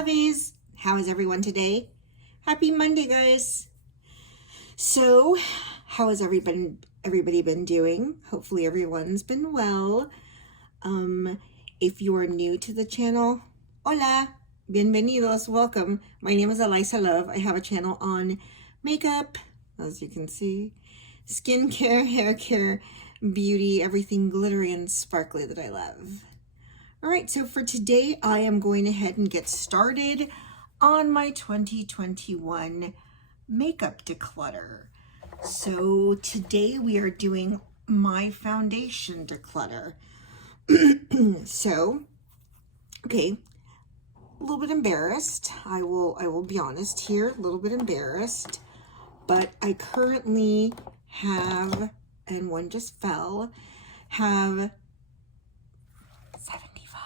Lovies! How is everyone today? Happy Monday, guys! So, how has everybody been doing? Hopefully everyone's been well. If you are new to the channel, hola! Bienvenidos, welcome. My name is Alyssa Love. I have a channel on makeup, as you can see, skincare, hair care, beauty, everything glittery and sparkly that I love. All right, so for today, I am going ahead and get started on my 2021 makeup declutter. So today we are doing my foundation declutter. So, okay, a little bit embarrassed. I will be honest here, a little bit embarrassed, but I currently have, and one just fell, have 75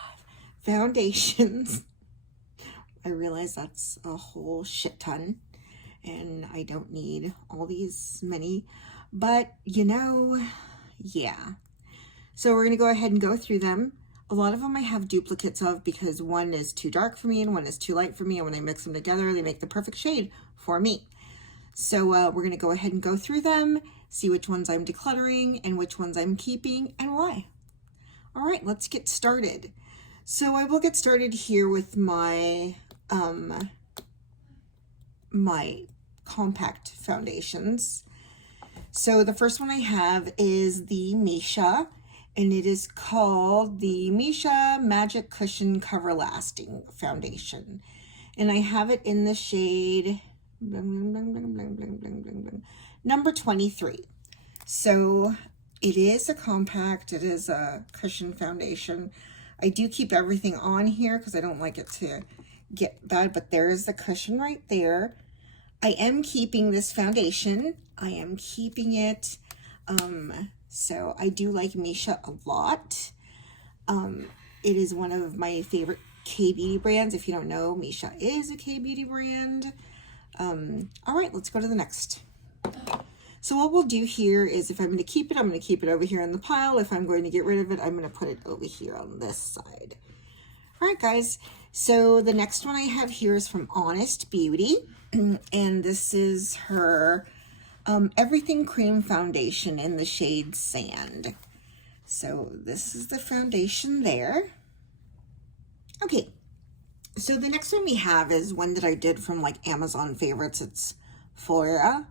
foundations. I realize that's a whole shit ton and I don't need all these many, but you know, yeah. So we're gonna go ahead and go through them. A lot of them I have duplicates of because one is too dark for me and one is too light for me, and when I mix them together, they make the perfect shade for me. So we're gonna go ahead and go through them, see which ones I'm decluttering and which ones I'm keeping and why. All right, let's get started. So I will get started here with my my compact foundations. So the first one I have is the Misha, and it is called the Misha Magic Cushion Cover Lasting Foundation. And I have it in the shade number 23. So it is a compact, it is a cushion foundation. I do keep everything on here because I don't like it to get bad, but there is the cushion right there. I am keeping this foundation. I am keeping it. So I do like Misha a lot. It is one of my favorite K-beauty brands. If you don't know, Misha is a K-beauty brand. All right, let's go to the next. So what we'll do here is, if I'm going to keep it, I'm going to keep it over here in the pile. If I'm going to get rid of it, I'm going to put it over here on this side. All right, guys. So the next one I have here is from Honest Beauty. And this is her Everything Cream Foundation in the shade Sand. So this is the foundation there. Okay. So the next one we have is one that I did from like Amazon favorites. It's Familia.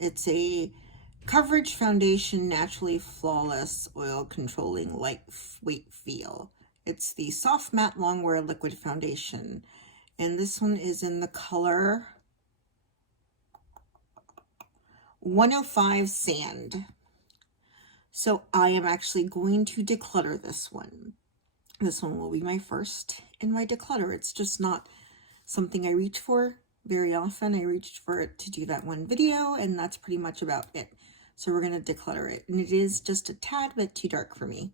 It's a coverage foundation, naturally flawless, oil controlling, lightweight feel. It's the Soft Matte Longwear Liquid Foundation. And this one is in the color 105 Sand. So I am actually going to declutter this one. This one will be my first in my declutter. It's just not something I reach for very often. I reached for it to do that one video, and that's pretty much about it. So we're going to declutter it, and it is just a tad bit too dark for me,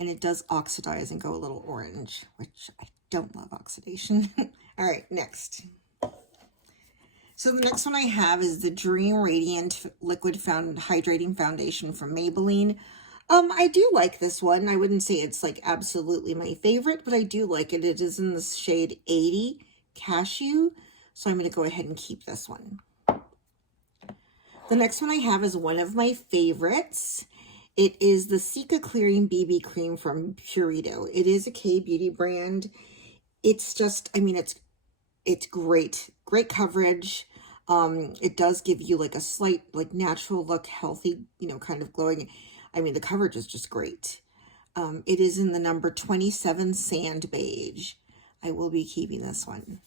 and it does oxidize and go a little orange, which I don't love oxidation. All right, next. So the next one I have is the Dream Radiant Liquid Hydrating Foundation from Maybelline. I do like this one. I wouldn't say it's like absolutely my favorite, but I do like it. It is in the shade 80 Cashew. So I'm going to go ahead and keep this one. The next one I have is one of my favorites. It is the Sika Clearing BB Cream from Purito. It is a K-beauty brand. It's just, I mean, it's great. Great coverage. It does give you like a slight, like natural look, healthy, you know, kind of glowing. I mean, the coverage is just great. It is in the number 27 Sand Beige. I will be keeping this one.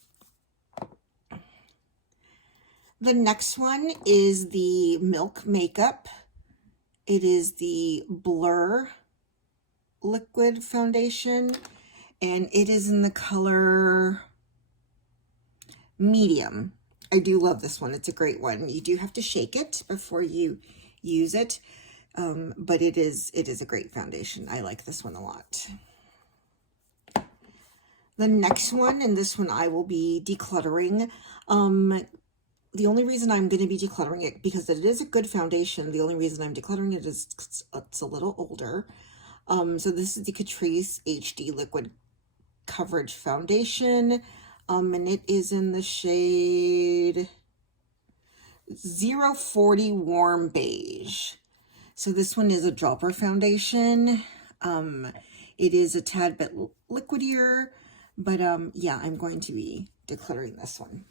The next one is the Milk Makeup. It is the Blur Liquid Foundation, and it is in the color Medium. I do love this one. It's a great one. You do have to shake it before you use it, but it is a great foundation. I like this one a lot. The next one, and this one I will be decluttering. The only reason I'm going to be decluttering it, because it is a good foundation, the only reason I'm decluttering it is it's a little older. So this is the Catrice HD Liquid Coverage Foundation, and it is in the shade 040 Warm Beige. So this one is a dropper foundation. It is a tad bit liquidier, but yeah, I'm going to be decluttering this one.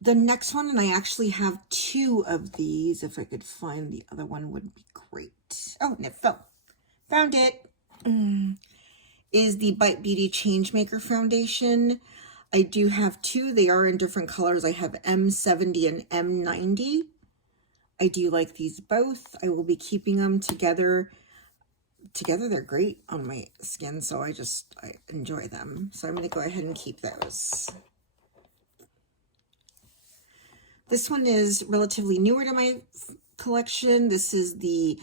The next one, and I actually have two of these. If I could find the other one would be great. Oh, and it fell. Found it. Is the Bite Beauty Changemaker Foundation. I do have two. They are in different colors. I have M70 and M90. I do like these both. I will be keeping them together. Together they're great on my skin, so I enjoy them. So I'm going to go ahead and keep those. This one is relatively newer to my collection. This is the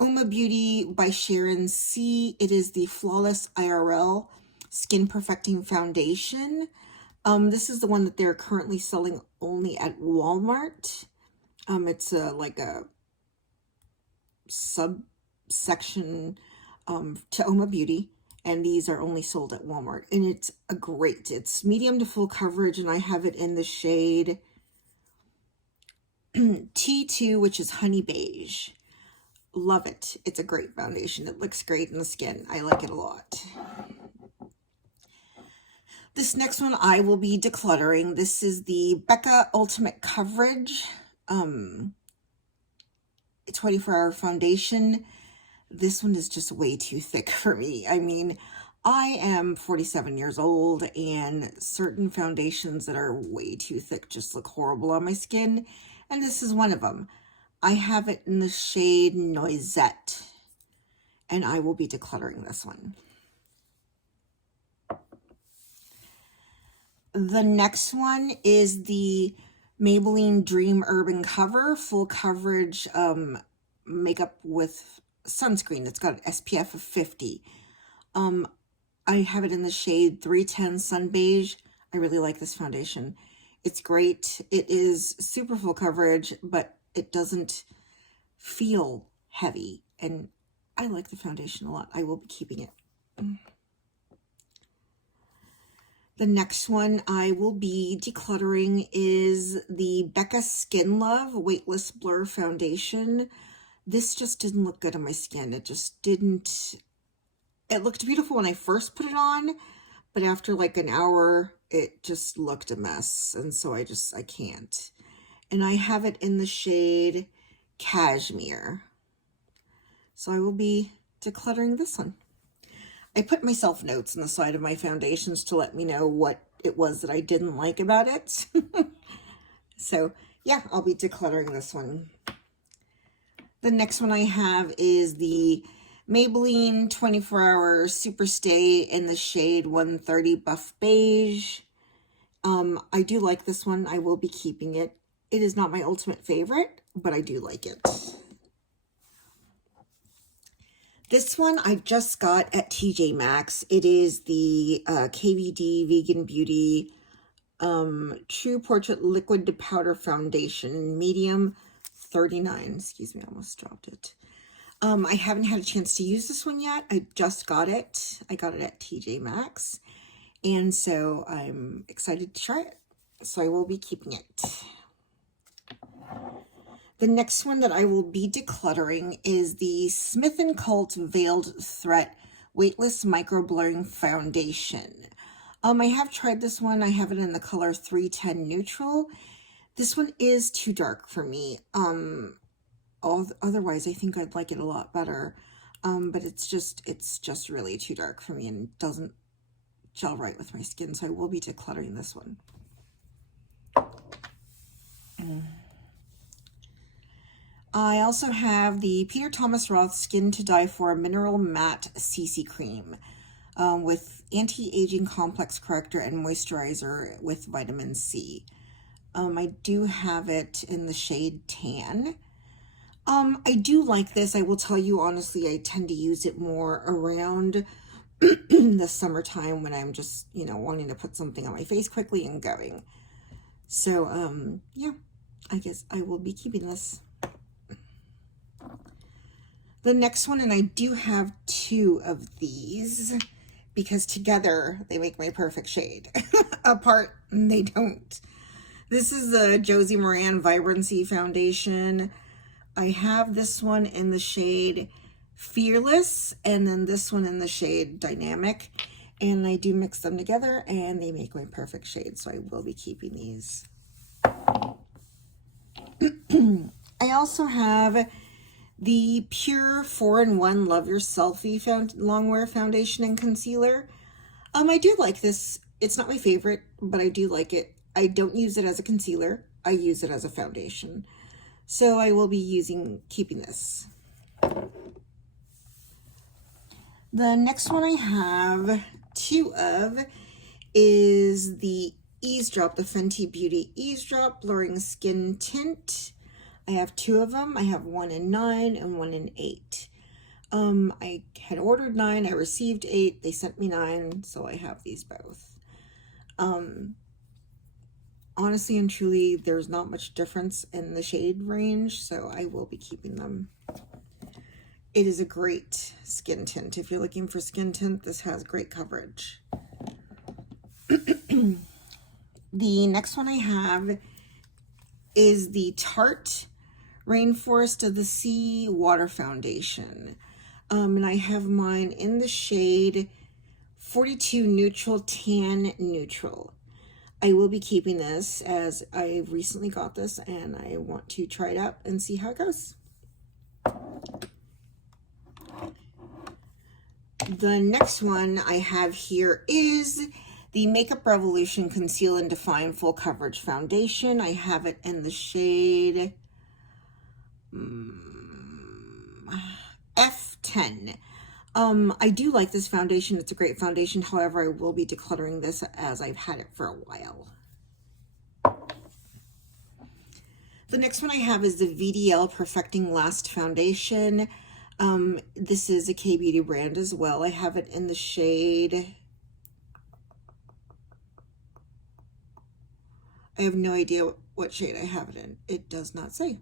Oma Beauty by Sharon C. It is the Flawless IRL Skin Perfecting Foundation. This is the one that they're currently selling only at Walmart. It's like a subsection to Oma Beauty, and these are only sold at Walmart. And it's it's medium to full coverage, and I have it in the shade T2, which is Honey Beige. Love it. It's a great foundation. It looks great in the skin. I like it a lot. This next one I will be decluttering. This is the Becca Ultimate Coverage 24-hour foundation. This one is just way too thick for me. I mean, I am 47 years old, and certain foundations that are way too thick just look horrible on my skin, and this is one of them. I have it in the shade Noisette, and I will be decluttering this one. The next one is the Maybelline Dream Urban Cover Full Coverage makeup with sunscreen. It's got an SPF of 50. I have it in the shade 310 Sun Beige. I really like this foundation. It's great. It is super full coverage, but it doesn't feel heavy, and I like the foundation a lot. I will be keeping it. The next one I will be decluttering is the Becca Skin Love Weightless Blur Foundation. This just didn't look good on my skin. It just didn't. It looked beautiful when I first put it on, but after like an hour, it just looked a mess, and so I can't. And I have it in the shade Cashmere. So I will be decluttering this one. I put myself notes on the side of my foundations to let me know what it was that I didn't like about it. So yeah, I'll be decluttering this one. The next one I have is the Maybelline 24-hour Super Stay in the shade 130 Buff Beige. I do like this one. I will be keeping it. It is not my ultimate favorite, but I do like it. This one I just got at TJ Maxx. It is the KVD Vegan Beauty True Portrait Liquid to Powder Foundation, medium 39. Excuse me, I almost dropped it. I haven't had a chance to use this one yet. I just got it. I got it at TJ Maxx. And so I'm excited to try it. So I will be keeping it. The next one that I will be decluttering is the Smith & Cult Veiled Threat Weightless Micro Blurring Foundation. I have tried this one. I have it in the color 310 Neutral. This one is too dark for me. Otherwise, I think I'd like it a lot better. But it's just really too dark for me and doesn't gel right with my skin. So I will be decluttering this one. I also have the Peter Thomas Roth Skin to Die For Mineral Matte CC Cream with anti-aging complex corrector and moisturizer with vitamin C. I do have it in the shade Tan. I do like this. I will tell you honestly, I tend to use it more around the summertime when I'm just, wanting to put something on my face quickly and going. So, yeah, I guess I will be keeping this. The next one, and I do have two of these because together they make my perfect shade. Apart, they don't. This is the Josie Moran Vibrancy Foundation. I have this one in the shade Fearless, and then this one in the shade Dynamic. And I do mix them together, and they make my perfect shade, so I will be keeping these. I also have the Pure 4-in-1 Love Your Selfie Longwear Foundation and Concealer. I do like this. It's not my favorite, but I do like it. I don't use it as a concealer. I use it as a foundation. So I will be keeping this. The next one I have two of is the Eavesdrop, the Fenty Beauty Eavesdrop Blurring Skin Tint. I have two of them. I have one in 9 and one in 8. I had ordered 9. I received 8. They sent me 9, so I have these both. Honestly and truly, there's not much difference in the shade range, so I will be keeping them. It is a great skin tint. If you're looking for skin tint, this has great coverage. The next one I have is the Tarte Rainforest of the Sea Water Foundation. And I have mine in the shade 42 Neutral Tan Neutral. I will be keeping this as I recently got this and I want to try it out and see how it goes. The next one I have here is the Makeup Revolution Conceal and Define Full Coverage Foundation. I have it in the shade F10. I do like this foundation. It's a great foundation. However, I will be decluttering this as I've had it for a while. The next one I have is the VDL Perfecting Last Foundation. This is a K-Beauty brand as well. I have it in the shade... I have no idea what shade I have it in. It does not say.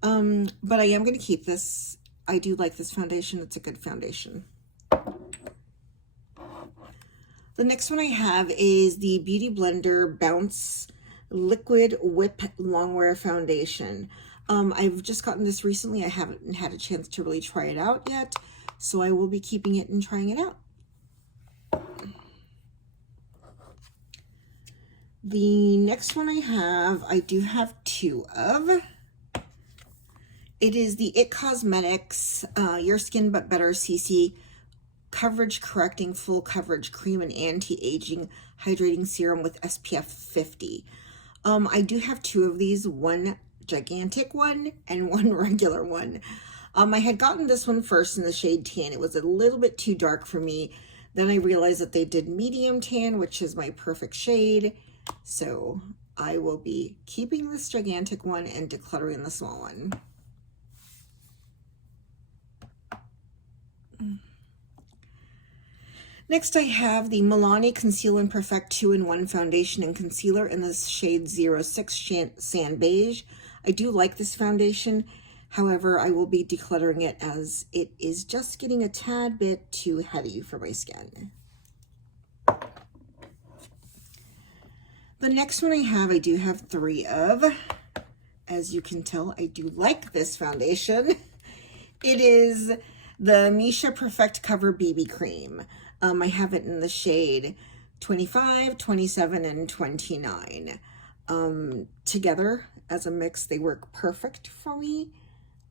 But I am going to keep this. I do like this foundation. It's a good foundation. The next one I have is the Beauty Blender Bounce Liquid Whip Longwear Foundation. I've just gotten this recently. I haven't had a chance to really try it out yet, so I will be keeping it and trying it out. The next one I do have two of. It is the IT Cosmetics Your Skin But Better CC Coverage Correcting Full Coverage Cream and Anti-Aging Hydrating Serum with SPF 50. I do have two of these, one gigantic one and one regular one. I had gotten this one first in the shade tan. It was a little bit too dark for me. Then I realized that they did medium tan, which is my perfect shade. So I will be keeping this gigantic one and decluttering the small one. Next I have the Milani Conceal and Perfect 2-in-1 Foundation and Concealer in the shade 06 Sand Beige. I do like this foundation. However, I will be decluttering it as it is just getting a tad bit too heavy for my skin. The next one I do have three of. As you can tell, I do like this foundation. It is the Misha Perfect Cover BB Cream. I have it in the shade 25, 27, and 29. Together as a mix, they work perfect for me.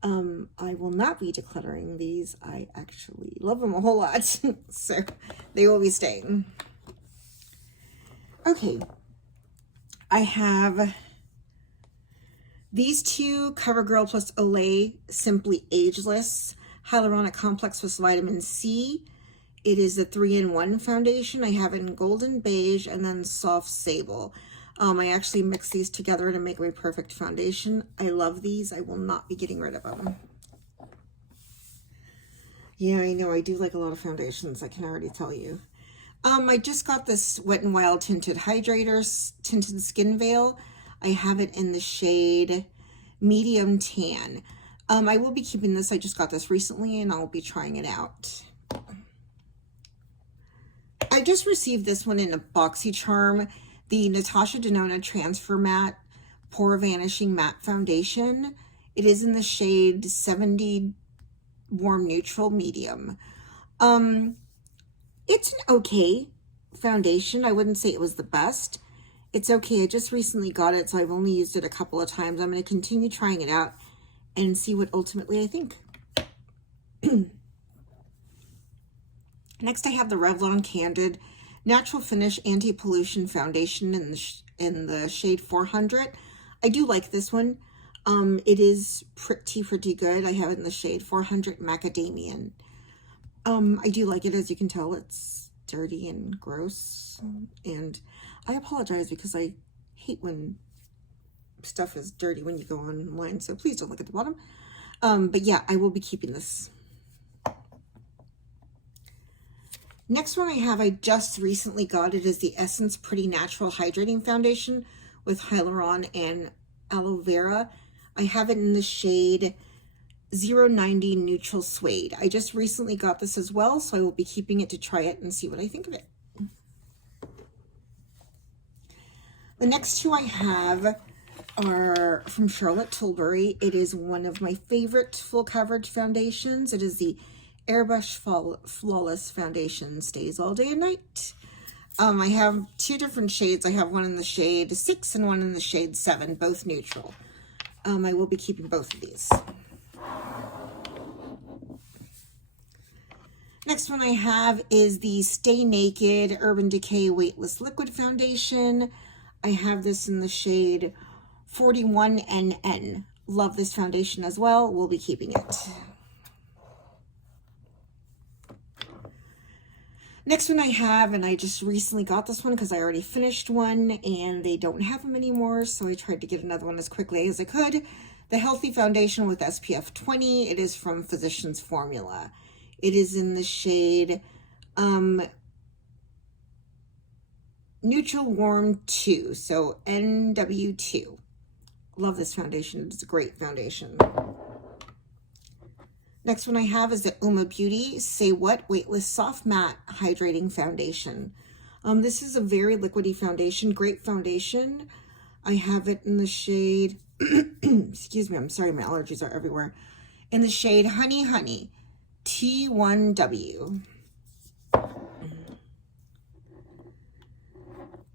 I will not be decluttering these. I actually love them a whole lot, so they will be staying. Okay. I have these two, CoverGirl plus Olay Simply Ageless Hyaluronic Complex plus Vitamin C. It is a 3-in-1 foundation. I have it in Golden Beige and then Soft Sable. I actually mix these together to make my perfect foundation. I love these. I will not be getting rid of them. Yeah, I know. I do like a lot of foundations. I can already tell you. I just got this Wet n Wild Tinted Hydrator Tinted Skin Veil. I have it in the shade Medium Tan. I will be keeping this. I just got this recently and I'll be trying it out. I just received this one in a BoxyCharm, the Natasha Denona Transfer Matte Pore Vanishing Matte Foundation. It is in the shade 70 Warm Neutral Medium. It's an okay foundation. I wouldn't say it was the best. It's okay. I just recently got it, so I've only used it a couple of times. I'm going to continue trying it out and see what ultimately I think. Next, I have the Revlon Candid Natural Finish Anti-Pollution Foundation in the shade 400. I do like this one. It is pretty good. I have it in the shade 400 Macadamian. I do like it. As you can tell, it's dirty and gross. And I apologize because I hate when stuff is dirty when you go online. So please don't look at the bottom. But yeah, I will be keeping this. Next one I just recently got it, is the Essence Pretty Natural Hydrating Foundation with Hyaluronic and Aloe Vera. I have it in the shade 090 Neutral Suede. I just recently got this as well, so I will be keeping it to try it and see what I think of it. The next two I have are from Charlotte Tilbury. It is one of my favorite full coverage foundations. It is the Airbrush Flawless Foundation, Stays All Day and Night. I have two different shades. I have one in the shade 6 and one in the shade 7, both neutral. I will be keeping both of these. Next one I have is the Stay Naked Urban Decay Weightless Liquid Foundation. I have this in the shade 41NN. Love this foundation as well. We'll be keeping it. Next one I have, and I just recently got this one because I already finished one and they don't have them anymore, so I tried to get another one as quickly as I could. The Healthy Foundation with SPF 20. It is from Physicians Formula. It is in the shade Neutral Warm 2, so NW2. Love this foundation. It's a great foundation. Next one I have is the Uma Beauty Say What Weightless Soft Matte Hydrating Foundation. This is a very liquidy foundation, great foundation. I have it in the shade, excuse me, I'm sorry, my allergies are everywhere. In the shade Honey Honey, T1W.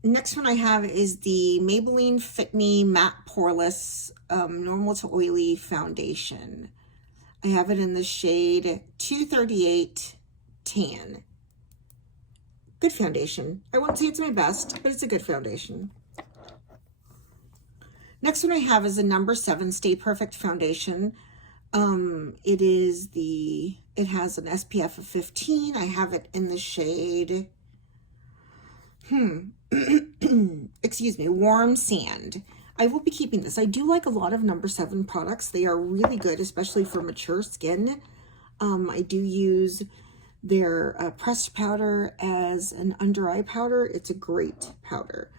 Next one I have is the Maybelline Fit Me Matte Poreless Normal to Oily Foundation. I have it in the shade 238 Tan. Good foundation. I won't say it's my best, but it's a good foundation. Next one I have is the number 7 Stay Perfect Foundation. It has an SPF of 15. I have it in the shade, excuse me, Warm Sand. I will be keeping this. I do like a lot of number 7 products. They are really good, especially for mature skin. I do use their pressed powder as an under eye powder. It's a great powder.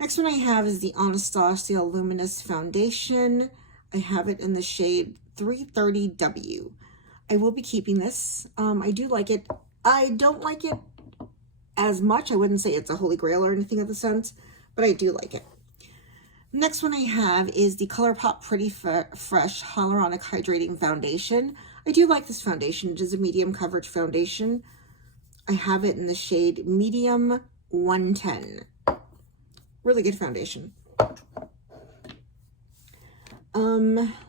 Next one I have is the Anastasia Luminous Foundation. I have it in the shade 330W. I will be keeping this. I do like it. I don't like it as much. I wouldn't say it's a holy grail or anything of the sense, but I do like it. Next one I have is the ColourPop Pretty Fresh Hyaluronic Hydrating Foundation. I do like this foundation. It is a medium coverage foundation. I have it in the shade Medium 110. Really good foundation.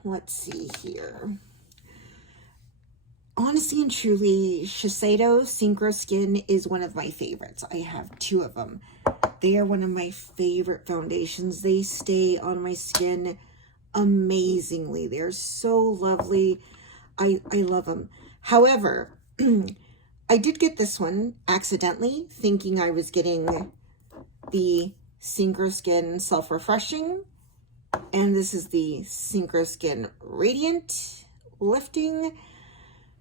Let's see here. Honestly and truly, Shiseido Synchro Skin is one of my favorites. I have 2 of them. They are one of my favorite foundations. They stay on my skin amazingly. They're so lovely. I love them. However, I did get this one accidentally, thinking I was getting the Synchro Skin Self-Refreshing. And this is the Synchro Skin Radiant Lifting.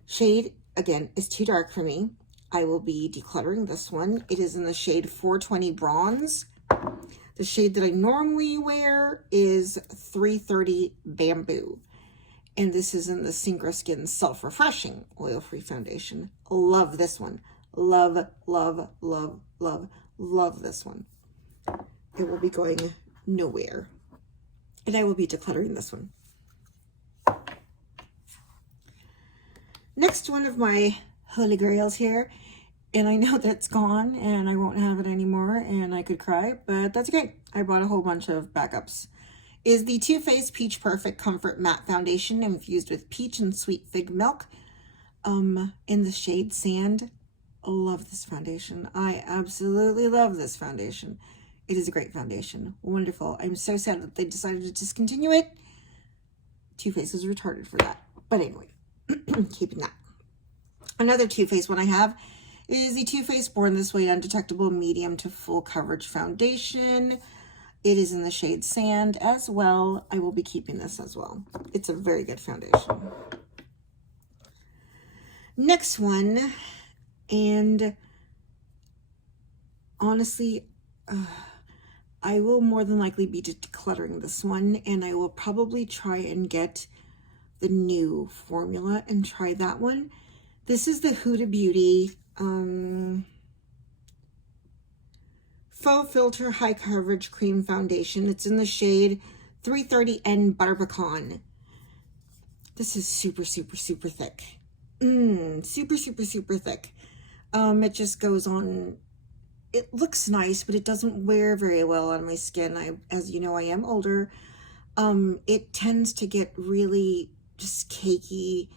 Shade, again, is too dark for me. I will be decluttering this one. It is in the shade 420 Bronze. The shade that I normally wear is 330 Bamboo. And this is in the Synchro Skin Self-Refreshing Oil-Free Foundation. Love this one. Love, love, love, love, love this one. It will be going nowhere. And I will be decluttering this one. Next one of my holy grails here. And I know that's gone and I won't have it anymore and I could cry, but that's okay. I bought a whole bunch of backups. Is the Too Faced Peach Perfect Comfort Matte Foundation infused with peach and sweet fig milk in the shade Sand. Love this foundation. I absolutely love this foundation. It is a great foundation. Wonderful. I'm so sad that they decided to discontinue it. Too Faced is retarded for that. But anyway, keeping that. Another Too Faced one I have is the Too Faced Born This Way Undetectable Medium to Full Coverage Foundation. It is in the shade Sand as well. I will be keeping this as well. It's a very good foundation. Next one, and honestly, I will more than likely be decluttering this one, and I will probably try and get the new formula and try that one. This is the Huda Beauty Faux Filter High Coverage Cream Foundation. It's in the shade 330N Butter Pecan. This is super, super, super thick. Super, super, super thick. It just goes on. It looks nice, but it doesn't wear very well on my skin. As you know, I am older. It tends to get really just cakey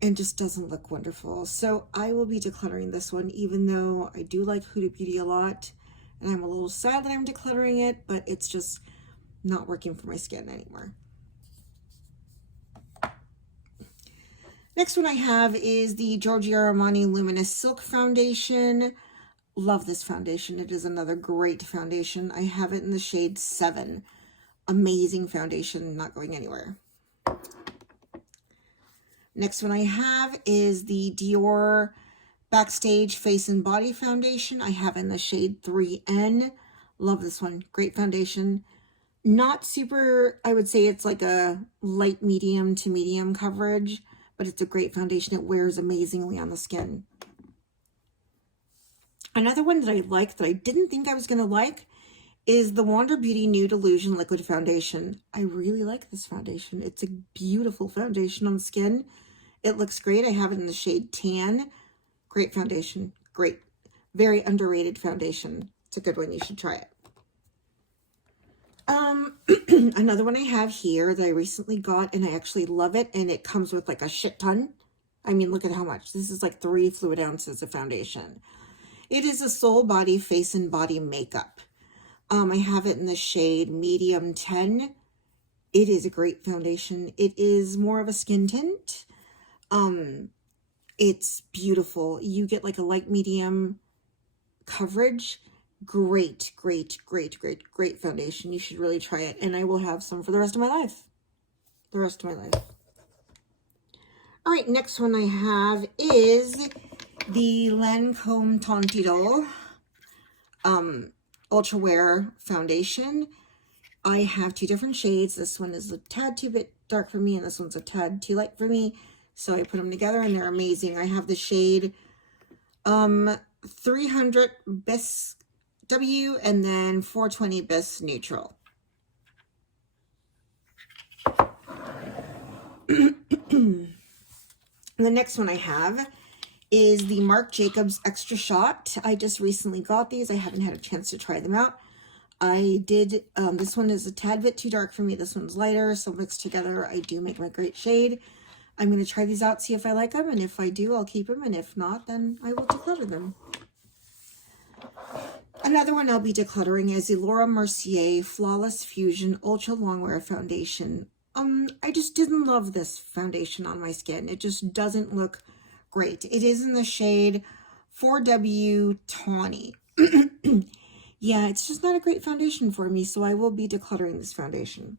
and just doesn't look wonderful. So I will be decluttering this one, even though I do like Huda Beauty a lot. And I'm a little sad that I'm decluttering it, but it's just not working for my skin anymore. Next one I have is the Giorgio Armani Luminous Silk Foundation. Love this foundation. It is another great foundation. I have it in the shade 7. Amazing foundation, not going anywhere. Next one I have is the Dior Backstage Face and Body Foundation. I have in the shade 3N. Love this one. Great foundation. Not super, I would say it's like a light medium to medium coverage, but it's a great foundation. It wears amazingly on the skin. Another one that I like that I didn't think I was going to like is the Wander Beauty Nude Illusion Liquid Foundation. I really like this foundation. It's a beautiful foundation on the skin. It looks great. I have it in the shade Tan. Great foundation. Great. Very underrated foundation. It's a good one. You should try it. Another one I have here that I recently got, and I actually love it, and it comes with like a shit ton. I mean, look at how much. This is like 3 fluid ounces of foundation. It is a Soul Body Face and Body Makeup. I have it in the shade Medium 10. It is a great foundation. It is more of a skin tint. It's beautiful. You get like a light medium coverage. Great, great, great, great, great foundation. You should really try it. And I will have some for the rest of my life. The rest of my life. All right, next one I have is the Lancome Tontido Ultra Wear Foundation. I have 2 different shades. This one is a tad too bit dark for me, and this one's a tad too light for me. So I put them together, and they're amazing. I have the shade 300 Bis W and then 420 Bis Neutral. The next one I have is the Marc Jacobs Extra Shot. I just recently got these. I haven't had a chance to try them out. I did, this one is a tad bit too dark for me. This one's lighter, so mixed together, I do make my great shade. I'm going to try these out, see if I like them, and if I do, I'll keep them, and if not, then I will declutter them. Another one I'll be decluttering is the Laura Mercier Flawless Fusion Ultra Longwear Foundation. I just didn't love this foundation on my skin. It just doesn't look great. It is in the shade 4W Tawny. Yeah, it's just not a great foundation for me, so I will be decluttering this foundation.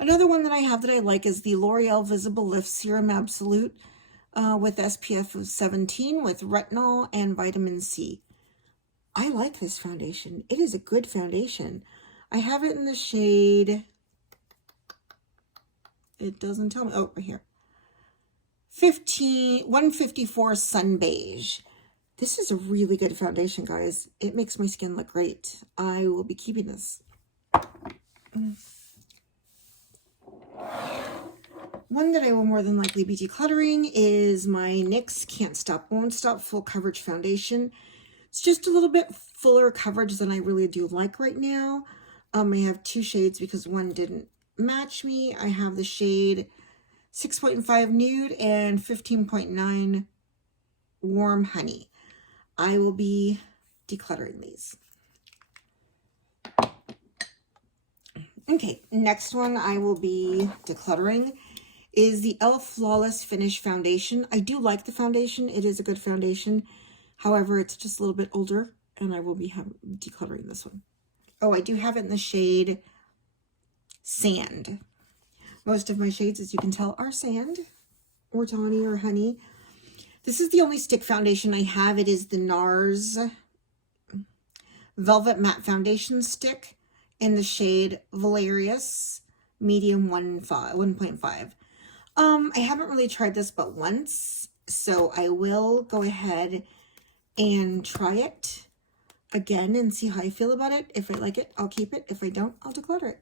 Another one that I have that I like is the L'Oreal Visible Lift Serum Absolute with SPF of 17 with retinol and vitamin C. I like this foundation. It is a good foundation. I have it in the shade It doesn't tell me. Oh, right here. 154 Sun Beige. This is a really good foundation, guys. It makes my skin look great. I will be keeping this. One that I will more than likely be decluttering is my NYX Can't Stop, Won't Stop Full Coverage Foundation. It's just a little bit fuller coverage than I really do like right now. I have two shades because one didn't match me. I have the shade 6.5 Nude and 15.9 Warm Honey. I will be decluttering these. Okay, next one I will be decluttering is the e.l.f. Flawless Finish Foundation. I do like the foundation. It is a good foundation. However, it's just a little bit older, and I will be decluttering this one. Oh, I do have it in the shade Sand. Most of my shades, as you can tell, are sand or tawny or honey. This is the only stick foundation I have. It is the NARS Velvet Matte Foundation Stick in the shade Valerius Medium 1.5. I haven't really tried this but once, so I will go ahead and try it again and see how I feel about it. If I like it, I'll keep it. If I don't, I'll declutter it.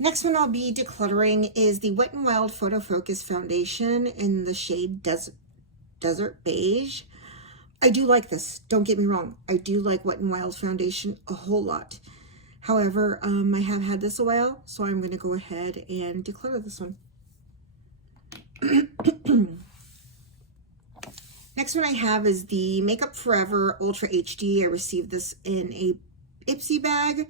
Next one I'll be decluttering is the Wet n Wild Photo Focus Foundation in the shade Desert Beige. I do like this. Don't get me wrong. I do like Wet n Wild foundation a whole lot. However, I have had this a while, so I'm going to go ahead and declutter this one. Next one I have is the Makeup Forever Ultra HD. I received this in a Ipsy bag.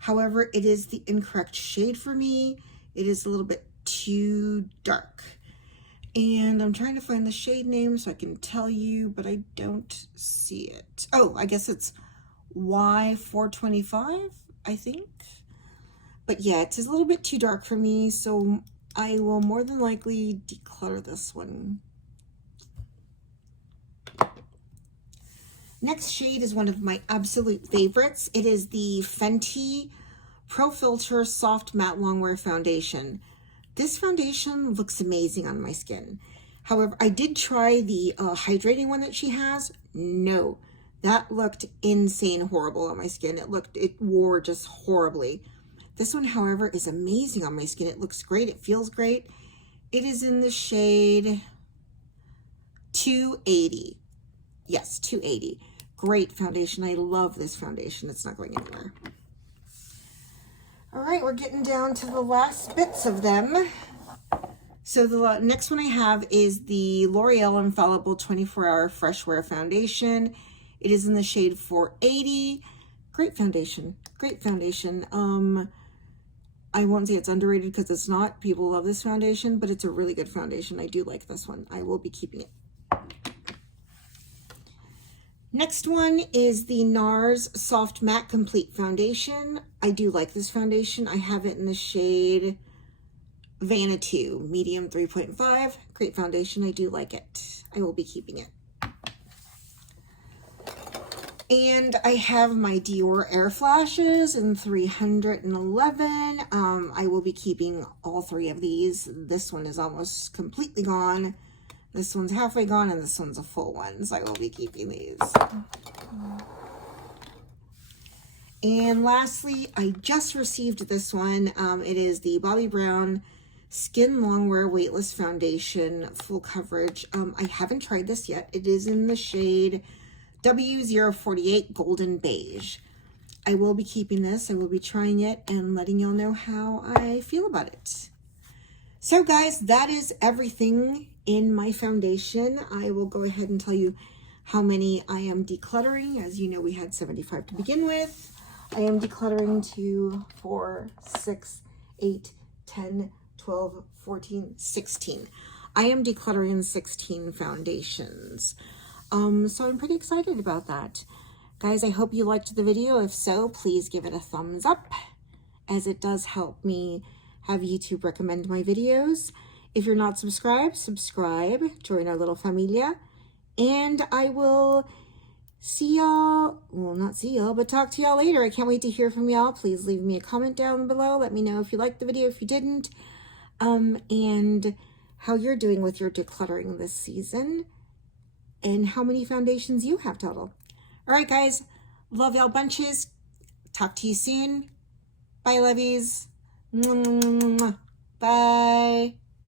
However, it is the incorrect shade for me. It is a little bit too dark. And I'm trying to find the shade name so I can tell you, but I don't see it. Oh, I guess it's Y425, I think. But yeah, it's a little bit too dark for me, so I will more than likely declutter this one. Next shade is one of my absolute favorites. It is the Fenty Pro Filter Soft Matte Longwear Foundation. This foundation looks amazing on my skin. However, I did try the hydrating one that she has. No, that looked insane horrible on my skin. It wore just horribly. This one, however, is amazing on my skin. It looks great. It feels great. It is in the shade 280. Yes, 280. Great foundation. I love this foundation. It's not going anywhere. All right, we're getting down to the last bits of them. So the next one I have is the L'Oreal Infallible 24-Hour Fresh Wear Foundation. It is in the shade 480. Great foundation. Great foundation. I won't say it's underrated because it's not. People love this foundation, but it's a really good foundation. I do like this one. I will be keeping it. Next one is the NARS Soft Matte Complete Foundation. I do like this foundation. I have it in the shade Vanity Medium 3.5. Great foundation. I do like it. I will be keeping it. And I have my Dior Air Flashes in 311. I will be keeping all three of these. This one is almost completely gone. This one's halfway gone, and this one's a full one, so I will be keeping these. And lastly, I just received this one. It is the Bobbi Brown Skin Longwear Weightless Foundation Full Coverage. I haven't tried this yet. It is in the shade W048 Golden Beige. I will be keeping this. I will be trying it and letting y'all know how I feel about it. So guys, that is everything in my foundation. I will go ahead and tell you how many I am decluttering. As you know, we had 75 to begin with. I am decluttering 2, 4, 6, 8, 10, 12, 14, 16. I am decluttering 16 foundations. So I'm pretty excited about that. Guys, I hope you liked the video. If so, please give it a thumbs up, as it does help me have YouTube recommend my videos. If you're not subscribed, subscribe, join our little familia, and I will see y'all, well, not see y'all, but talk to y'all later. I can't wait to hear from y'all. Please leave me a comment down below. Let me know if you liked the video, if you didn't, and how you're doing with your decluttering this season, and how many foundations you have total. All right, guys, love y'all bunches. Talk to you soon. Bye, lovies. Bye.